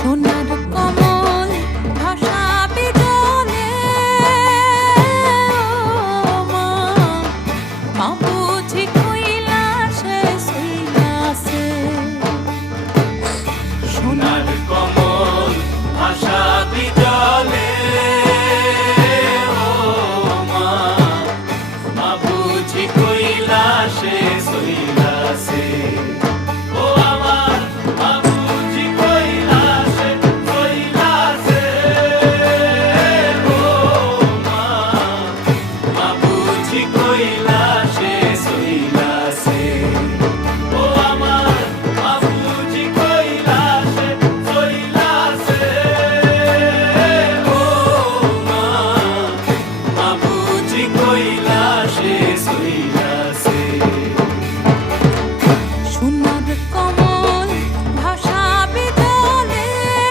সোনার কমল ভাসাবে জলে, ও মা, মা বুঝি কইলা সে সইলাছে। সোনার